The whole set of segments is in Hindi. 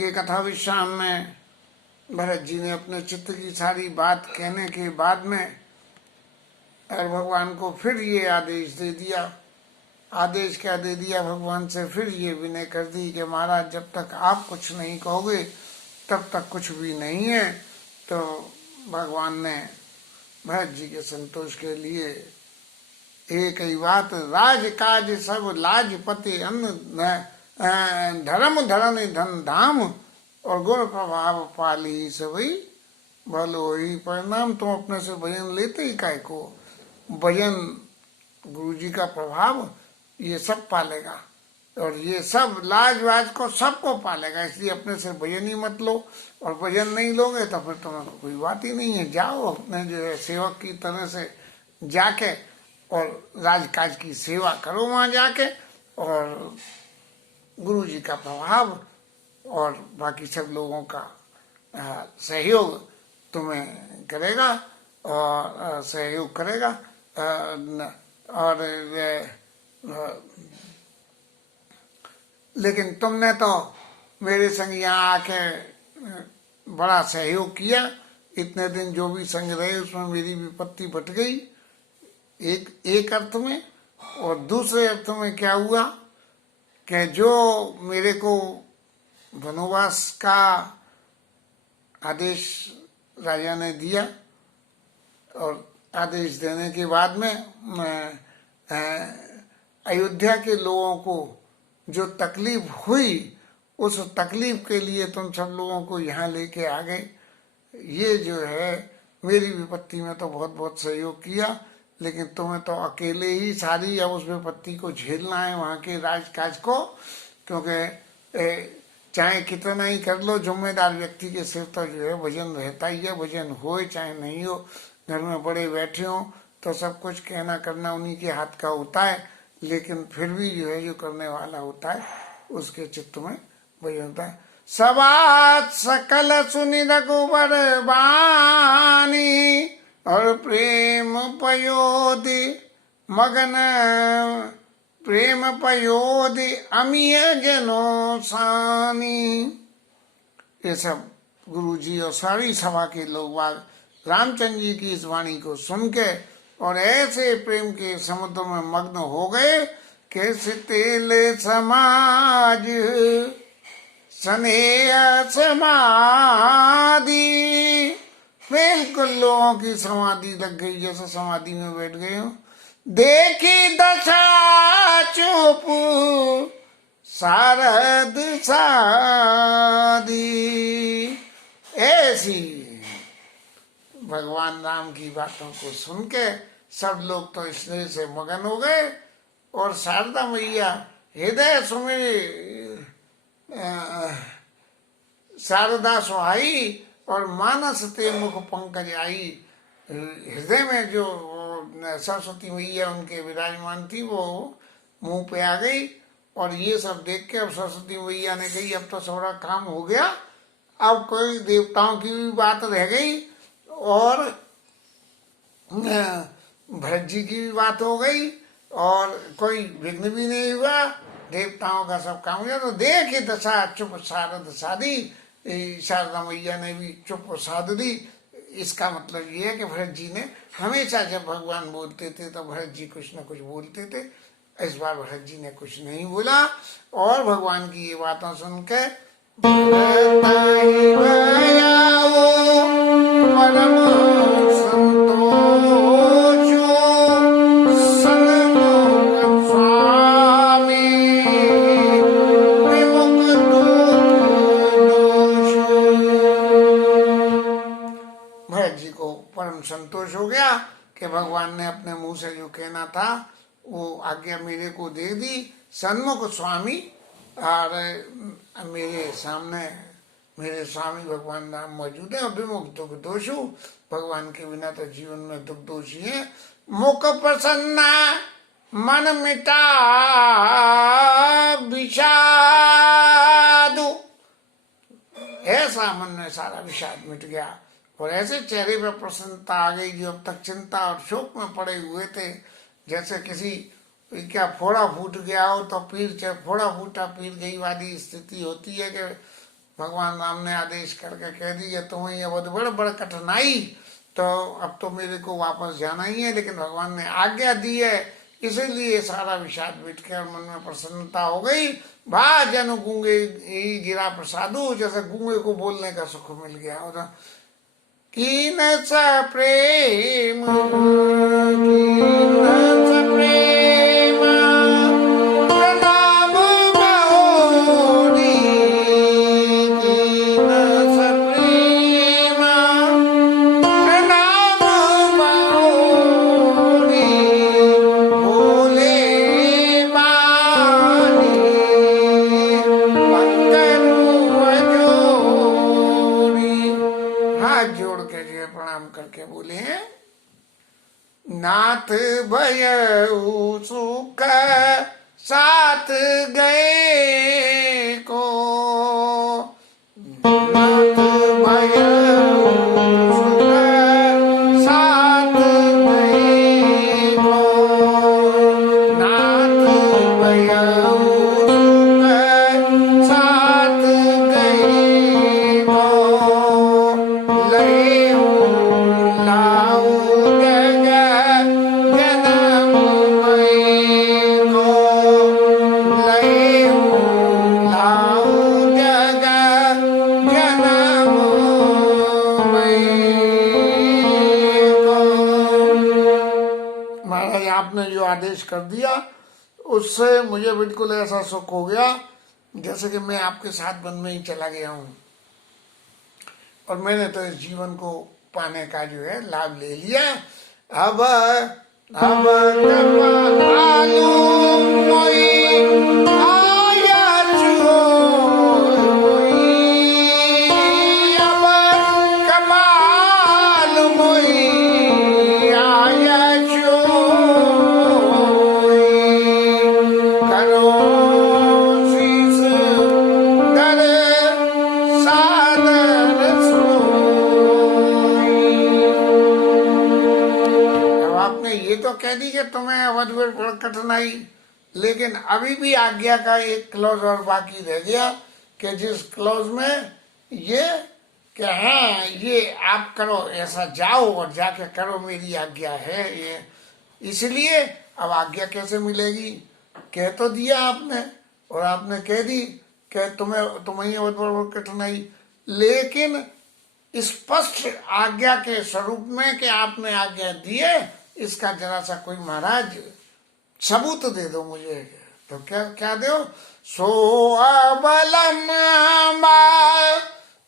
के कथा विश्राम में भरत जी ने अपने चित्त की सारी बात कहने के बाद में और भगवान को फिर ये आदेश दे दिया। आदेश क्या दे दिया भगवान से? फिर ये विनय कर दी कि महाराज जब तक आप कुछ नहीं कहोगे तब तक कुछ भी नहीं है। तो भगवान ने भरत जी के संतोष के लिए एक ही बात, राज काज सब लाज पति अन्न धर्म धरन धन धाम और गुण प्रभाव पाली सभी भलो ही परिणाम। तुम अपने से भजन लेते ही काय को? भजन गुरु जी का प्रभाव ये सब पालेगा और ये सब लाज वाज को सबको पालेगा। इसलिए अपने से भजन ही मत लो, और भजन नहीं लोगे तो फिर तुम्हें कोई बात ही नहीं है। जाओ अपने जो है सेवक की तरह से जाके और राजकाज की सेवा करो वहाँ जाके, और गुरु जी का प्रभाव और बाकी सब लोगों का सहयोग तुम्हें करेगा और सहयोग करेगा। और लेकिन तुमने तो मेरे संग यहाँ आके बड़ा सहयोग किया। इतने दिन जो भी संग रहे उसमें मेरी विपत्ति बट गई, एक अर्थ में। और दूसरे अर्थ में क्या हुआ कि जो मेरे को वनवास का आदेश राजा ने दिया, और आदेश देने के बाद में अयोध्या के लोगों को जो तकलीफ हुई, उस तकलीफ के लिए तुम सब लोगों को यहाँ लेके आ गए। ये जो है मेरी विपत्ति में तो बहुत बहुत सहयोग किया, लेकिन तुम्हें तो अकेले ही सारी अब उस विपत्ति को झेलना है, वहाँ के राजकाज को। क्योंकि चाहे कितना ही कर लो, जिम्मेदार व्यक्ति के सिर तो जो है वजन रहता ही है। वजन हो चाहे नहीं हो, घर में बड़े बैठे हों तो सब कुछ कहना करना उन्हीं के हाथ का होता है, लेकिन फिर भी जो है जो करने वाला होता है उसके चित्त में वजन होता है। सबात सकल सुनि रघुबर बानी और प्रेम पयोधि मगन प्रेम पयोधि अमीय जनो सानी। ये सब गुरु जी और सारी सभा के लोग बाग रामचंद्र जी की इस वाणी को सुन के और ऐसे प्रेम के समुद्र में मग्न हो गए कि सितेल समाज स्नेह समाधि। बिल्कुल लोगों की समाधि लग गई, जैसे समाधि में बैठ गए हो। देखी दशा चुप सारद सादी। ऐसी भगवान राम की बातों को सुन के सब लोग तो स्नेह से मगन हो गए। और शारदा मैया हृदय सुमिर शारदा सुहाई और मानस ते मुख पंकज आई। हृदय में जो सरस्वती मैया उनके विराजमान थी वो मुंह पे आ गई। और ये सब देख के अब सरस्वती मैया ने कही अब तो सारा काम हो गया, अब कोई देवताओं की भी बात रह गई और भरत जी की भी बात हो गई और कोई विघ्न भी नहीं हुआ, देवताओं का सब काम हो गया। तो देखे दशा चुप सारद साधी। शारदा मैया ने भी चुप साध दी। इसका मतलब ये है कि भरत जी ने हमेशा जब भगवान बोलते थे तो भरत जी कुछ न कुछ बोलते थे। इस बार भरत जी ने कुछ नहीं बोला और भगवान की ये बातें सुन के संतोष हो गया कि भगवान ने अपने मुंह से जो कहना था वो आज्ञा मेरे को दे दी। सन्मुख स्वामी और मेरे सामने मेरे स्वामी भगवान राम मौजूद है। अभिमुख दुख दोषु, भगवान के बिना तो जीवन में दुख दोषी है। मुख प्रसन्ना मन मिटा विषादु, ऐसा मन में सारा विषाद मिट गया और ऐसे चेहरे पर प्रसन्नता आ गई जो अब तक चिंता और शोक में पड़े हुए थे। जैसे किसी क्या फोड़ा फूट गया हो तो पीर फोड़ा फूटा पीर गई वाली स्थिति होती है कि भगवान राम ने आदेश करके कह दिया तुम्हें अब बड़ कठिनाई, तो अब तो मेरे को वापस जाना ही है, लेकिन भगवान ने आज्ञा दी है, इसीलिए सारा विषाद मिट गया और मन में प्रसन्नता हो गई। भा जन गूंगे ही गिरा प्रसादु, जैसे गूंगे को बोलने का सुख मिल गया। और कीन स प्रेम कीन स प्रेम प्रणाम महोरी, कीन स प्रेम प्रणाम महोरी, बोले बानी पंकज जोड़ी। हाथ जोड़ के जो प्रणाम करके बोले हैं, नाथ भयउ सुख साथ गए को, नाथ भयउ सुख साथ गए को, नाथ भयउ सुख साथ गए को, लयउ लाऊ जग जनम को, लयउ लाऊ जग जनम को। महाराज आपने जो आदेश कर दिया उससे मुझे बिल्कुल ऐसा सुख हो गया जैसे कि मैं आपके साथ वन में ही चला गया हूँ, और मैंने तो इस जीवन को पाने का जो है लाभ ले लिया। अब कपालु मोई आया चोई, अब कपालु मोई आया चोई, करो शीस दर सादर सोई। अब आपने ये तो कह दी कि तुम्हें अवध में बड़ी कठिनाई, लेकिन अभी भी आज्ञा का एक क्लॉज और बाकी रह गया कि जिस क्लॉज में ये कि हाँ ये आप करो, ऐसा जाओ और जाके करो, मेरी आज्ञा है ये। इसलिए अब आज्ञा कैसे मिलेगी? कह तो दिया आपने, और आपने कह दी कि तुम्हें बहुत बड़ी कठिनाई, लेकिन स्पष्ट आज्ञा के स्वरूप में कि आपने आज्ञा दी है, इसका जरा सा कोई महाराज सबूत दे दो मुझे। तो क्या क्या दो? सो अबलम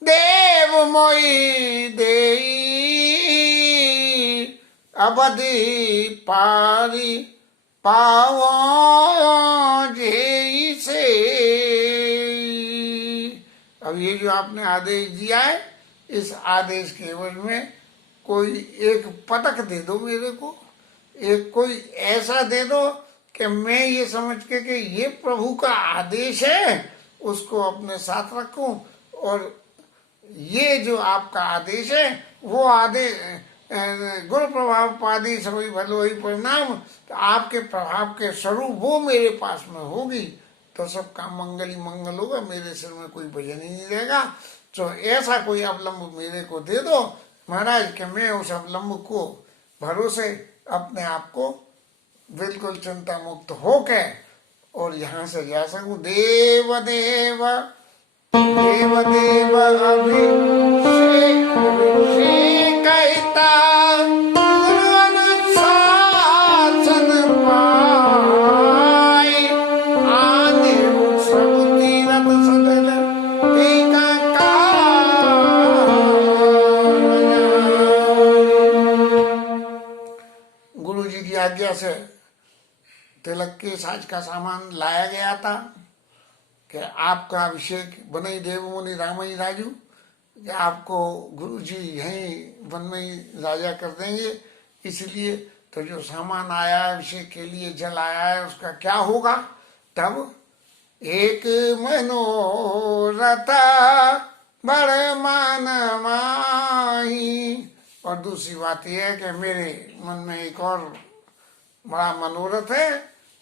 देव मोई देई, अवधि पारी पावो जेई से। अब ये जो आपने आदेश दिया है, इस आदेश के एवज में कोई एक पदक दे दो मेरे को, एक कोई ऐसा दे दो कि मैं ये समझ के कि ये प्रभु का आदेश है उसको अपने साथ रखूं, और ये जो आपका आदेश है वो आदेश गुरु प्रभाव पादी सभी भलो ही परिणाम, तो आपके प्रभाव के स्वरूप वो मेरे पास में होगी तो सब काम मंगल ही मंगल होगा, मेरे सिर में कोई वजन ही नहीं रहेगा। तो ऐसा कोई अवलंब मेरे को दे दो महाराज कि मैं उस अवलंब को भरोसे अपने आप को बिल्कुल चिंता मुक्त होके और यहाँ से जा सकूं। देव देव देव देव अभिषेक कहता शासन पाए, आने सब तीरथ सदल टीका गुरु जी की आज्ञा से तिलक के साज का सामान लाया गया था कि आपका अभिषेक बनई देव मुनि राम ही राजू, कि आपको गुरु जी यहीं वन में ही राजा कर देंगे। इसलिए तो जो सामान आया है अभिषेक के लिए, जल आया है, उसका क्या होगा? तब एक मनोरथ बड़ मान माही, और दूसरी बात यह है कि मेरे मन में एक और बड़ा मनोरथ है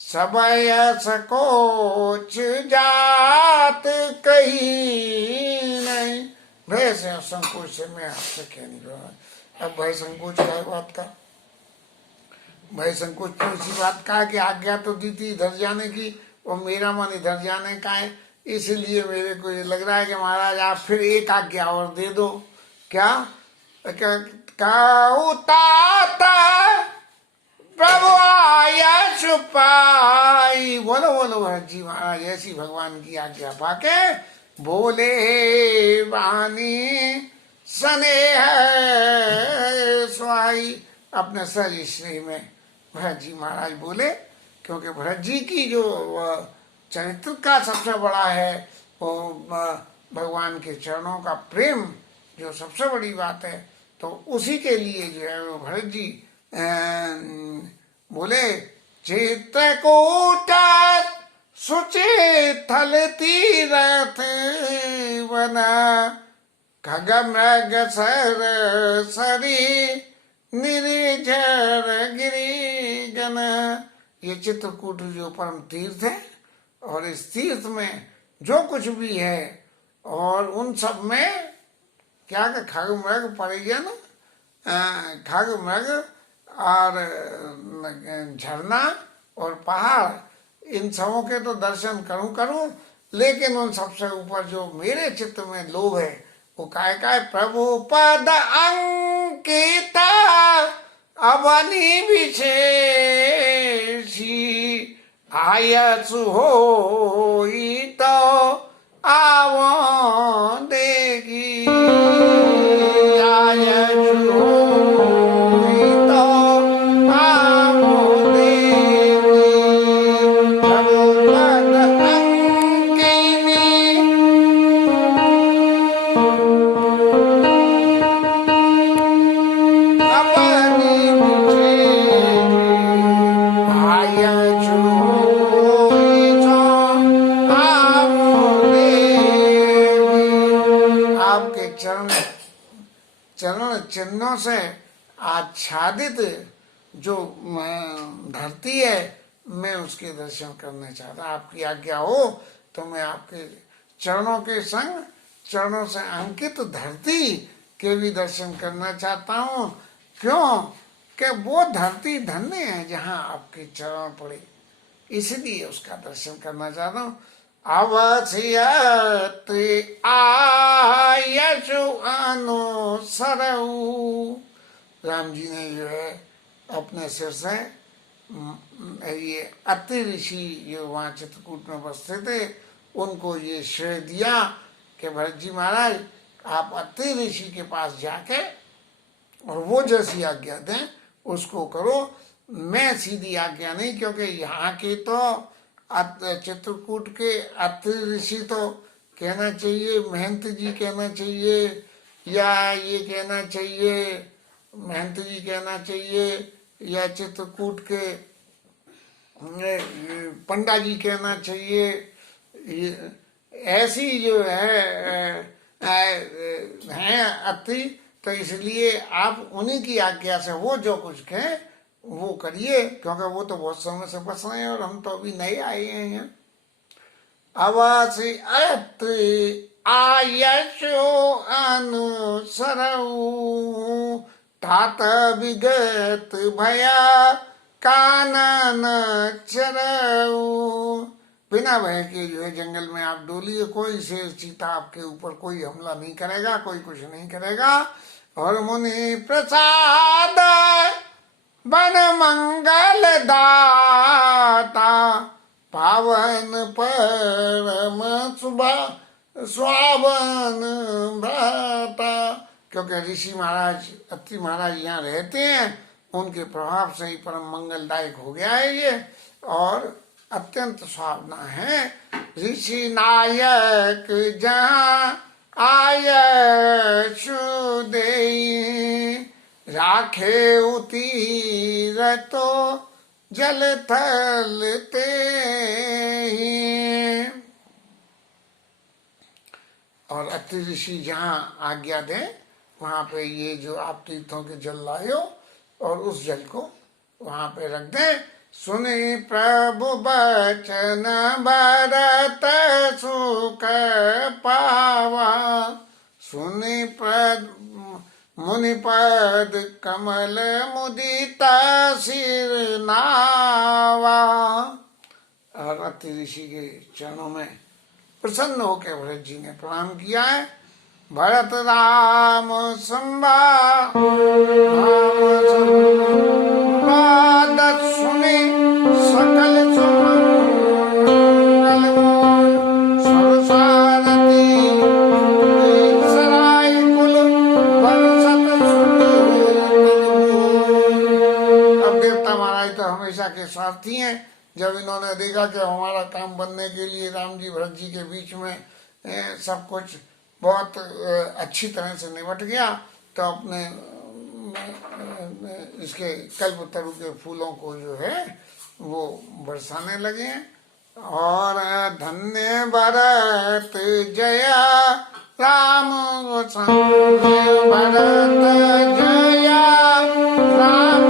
सब यस कोच जात कहीं नहीं। भय से और संकोच से मैं आपसे कह नहीं रहा। अब भय संकोच का है बात का, भय संकोच तो इसी बात का है कि आज्ञा तो दी थी इधर जाने की और मेरा मन इधर जाने का है, इसलिए मेरे को ये लग रहा है कि महाराज आप फिर एक आज्ञा और दे दो। क्या उताता प्रभु आया छुपाई। बोलो बोलो भरत जी महाराज ऐसी भगवान की आज्ञा पाके बोले वाणी स्नेह स्वाई। अपने सर श्री में भरत जी महाराज बोले, क्योंकि भरत जी की जो चरित्र का सबसे बड़ा है वो भगवान के चरणों का प्रेम जो सबसे बड़ी बात है, तो उसी के लिए जो है वो भरत जी बोले चित्रकूट सुचे थल तीरथ बना खग मृग सर सरी निर्झर गिरी गण। ये चित्रकूट जो परम तीर्थ है और इस तीर्थ में जो कुछ भी है और उन सब में क्या का खग मृग पड़ेगा ना, खग मृग और झरना और पहाड़, इन सबों के तो दर्शन करूं, लेकिन उन सबसे ऊपर जो मेरे चित्त में लोभ है वो काय प्रभु पद अंकिता अवनी विशेषी आयसु होई तो आवो देगी। आयसु होई तो आवो देगी। प्रभु पद अंकिनी अवनी चरण चिन्हों से आच्छादित जो धरती है मैं उसके दर्शन करना चाहता। आपकी आज्ञा हो तो मैं आपके चरणों के संग चरणों से अंकित धरती के भी दर्शन करना चाहता हूँ। क्यों कि वो धरती धन्य है जहाँ आपके चरण पड़े, इसलिए उसका दर्शन करना चाहता हूँ। अवसियत आयशु अनुसरऊ। राम जी ने जो है अपने सिर से ये अति ऋषि जो वहाँ चित्रकूट में बसते थे उनको ये श्रेय दिया कि भरत जी महाराज आप अति ऋषि के पास जाके और वो जैसी आज्ञा दें उसको करो। मैं सीधी आज्ञा नहीं, क्योंकि यहाँ के तो चित्रकूट के अति ऋषि तो कहना चाहिए महंत जी कहना चाहिए, या ये कहना चाहिए महंत जी कहना चाहिए, या चित्रकूट के पंडा जी कहना चाहिए। ऐसी जो है अति, तो इसलिए आप उन्हीं की आज्ञा से वो जो कुछ कहें वो करिए, क्योंकि वो तो बहुत समय से बस रहे हैं और हम तो अभी नए आए हैं यहाँ। अवासी अत आयशो अनुसरऊ तात विगत भया कानन चरऊ। बिना भय के जो है जंगल में आप डोलिए, कोई शेर चीता आपके ऊपर कोई हमला नहीं करेगा, कोई कुछ नहीं करेगा। और मुनि प्रसाद बन मंगल दाता पावन परम स्वावन भ्राता। क्योंकि ऋषि महाराज अत्रि महाराज यहाँ रहते हैं, उनके प्रभाव से ही परम मंगलदायक हो गया है ये और अत्यंत स्वावना है। ऋषि नायक जहाँ आय सुदेई राखे उतीर तो जल थल ते। और अत्रि ऋषि जहाँ आज्ञा दें वहाँ पे ये जो आप तीर्थों के जल लाए हो और उस जल को वहाँ पे रख दें सुनि प्रभु बचन भरत सुख पावा। सुनि मुनिपद कमल मुदिता सिर नावा। और अति ऋषि के चरणों में प्रसन्न होकर भरत जी ने प्रणाम किया है। भरत राम संवाद सुने सकल सुमंगल सरसारथी सराय कुल बरसत सुत। अब देवता महाराज तो हमेशा के स्वार्थी हैं। जब इन्होंने देखा कि हमारा काम बनने के लिए राम जी भरत जी के बीच में सब कुछ बहुत अच्छी तरह से निपट गया, तो अपने इसके कल्पतरु के फूलों को जो है वो बरसाने लगे। और धन्य भरत जया राम भरत जया राम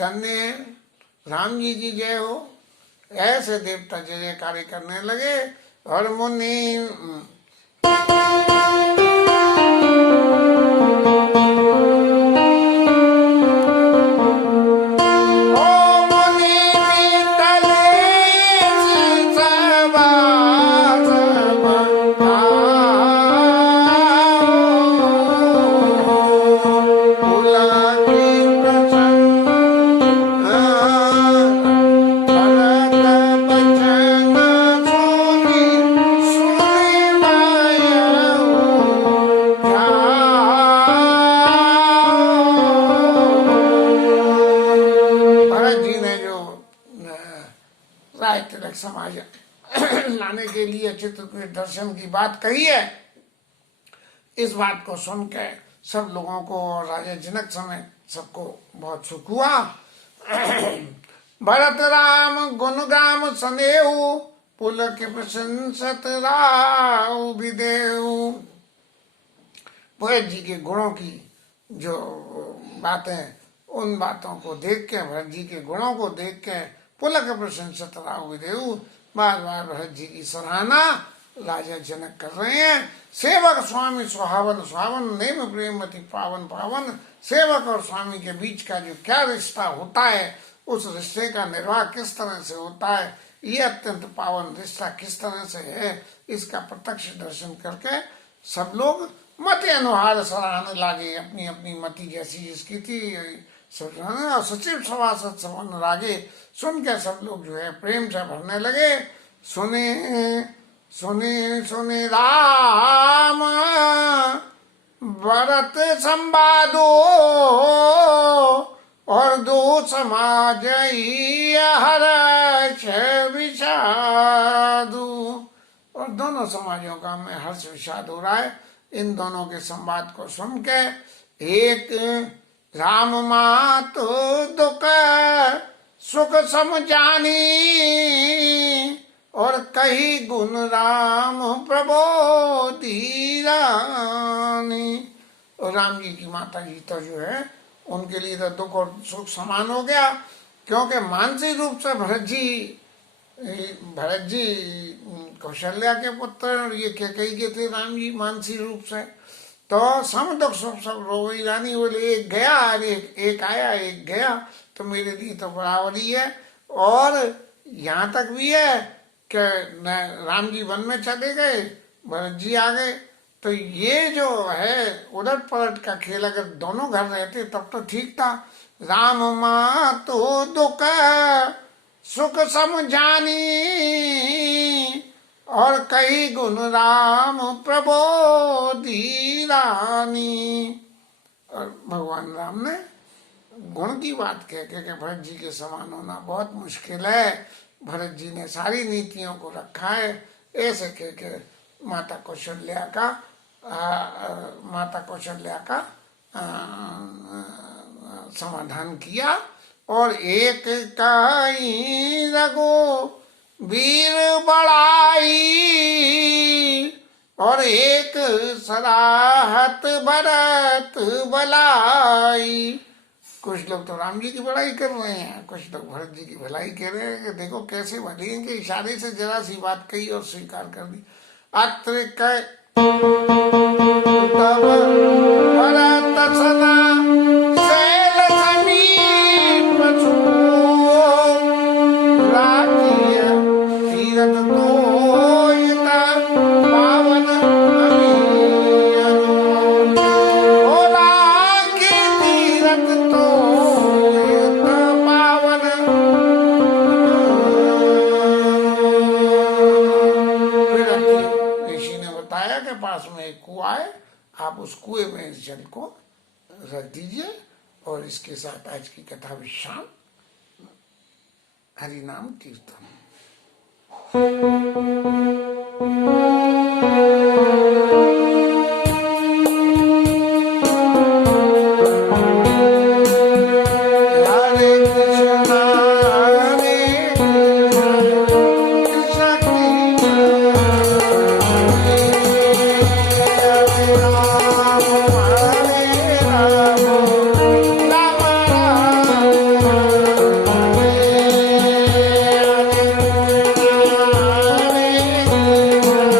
धन्य राम जी की जय हो। ऐसे देवता जय जयकारी करने लगे। और मुनि समाज लाने के लिए चित्रकूट दर्शन की बात कही है। इस बात को सुनकर सब लोगों को और राजा जनक समेत सबको बहुत सुख हुआ। भरत राम गुणगाम सनेहु पुलक प्रशंसत राव विदेहु। भरत जी के गुणों की जो बातें, उन बातों को देख के, भरत जी के गुणों को देख के पुलक प्रशंसत राव विदेहु, बार बार भरत जी की सराहना राजा जनक कर रहे हैं। सेवक स्वामी सुहावन सुहावन, नेम प्रेमति पावन पावन। सेवक और स्वामी के बीच का जो क्या रिश्ता होता है, उस रिश्ते का निर्वाह किस तरह से होता है, ये अत्यंत पावन रिश्ता किस तरह से है, इसका प्रत्यक्ष दर्शन करके सब लोग मति अनुहार सराहने लगे। अपनी अपनी मति जैसी जिसकी थी और सचिव सभासद सवन रागे सुन के सब लोग जो है प्रेम से भरने लगे। सुने सुने सुने राम भरत संवादो और दो समाज हर्ष विषादु। और दोनों समाजों का में हर्ष विषाद हो रहा है। इन दोनों के संवाद को सुन के एक राम मात दुख सुख समझानी और कही गुण राम प्रबोधि रानी। और राम जी की माता जी तो जो है उनके लिए तो दुख और सुख समान हो गया, क्योंकि मानसिक रूप से भरत जी कौशल्या के पुत्र, और ये कैकेयी के थे राम जी मानसिक रूप से। तो सम दुख सुख सब रोई रानी बोले, एक गया और एक आया, एक गया, तो मेरे लिए तो बराबरी है। और यहाँ तक भी है कि राम जी वन में चले गए, भरत जी आ गए, तो ये जो है उलट पलट का खेल अगर दोनों घर रहते तब तो ठीक था। राम माँ तो दुख सुख समझानी और कई गुण राम प्रबोधि रानी। और भगवान राम ने गुण की बात कह के भरत जी के समान होना बहुत मुश्किल है, भरत जी ने सारी नीतियों को रखा है, ऐसे कह के माता कौशल्या का समाधान किया। और एक काई रघु वीर बड़ाई और एक सराहत भरत बलाई। कुछ लोग तो राम जी की बड़ाई कर रहे हैं, कुछ लोग भरत जी की भलाई कह रहे हैं कि देखो कैसे भले के इशारे से जरा सी बात कही और स्वीकार कर दी। अत्र तब भरत सना शैल समीप छुओ, राज्य तीरथ तोयत पावन अमीयनो। ओ राज्य तीरथ तोयत पावन। फिर ऋषि ने बताया कि पास में एक कुआं है, आप उस कुएं में इस जल को रख दीजिए और इसके साथ आज की कथा विश्राम। हरि नाम कीर्तन। हरे कृष्णा कृष्ण कृष्ण हरे राम हरे राम राम राम हरे हरे।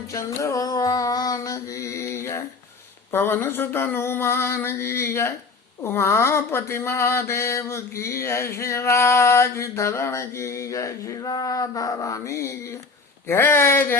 रामचंद्र भगवान की जय। पवन सुत हनुमान की जय। उमापति महादेव की जय। श्री राज धरण की जय। श्री राधा रानी की जय। जय।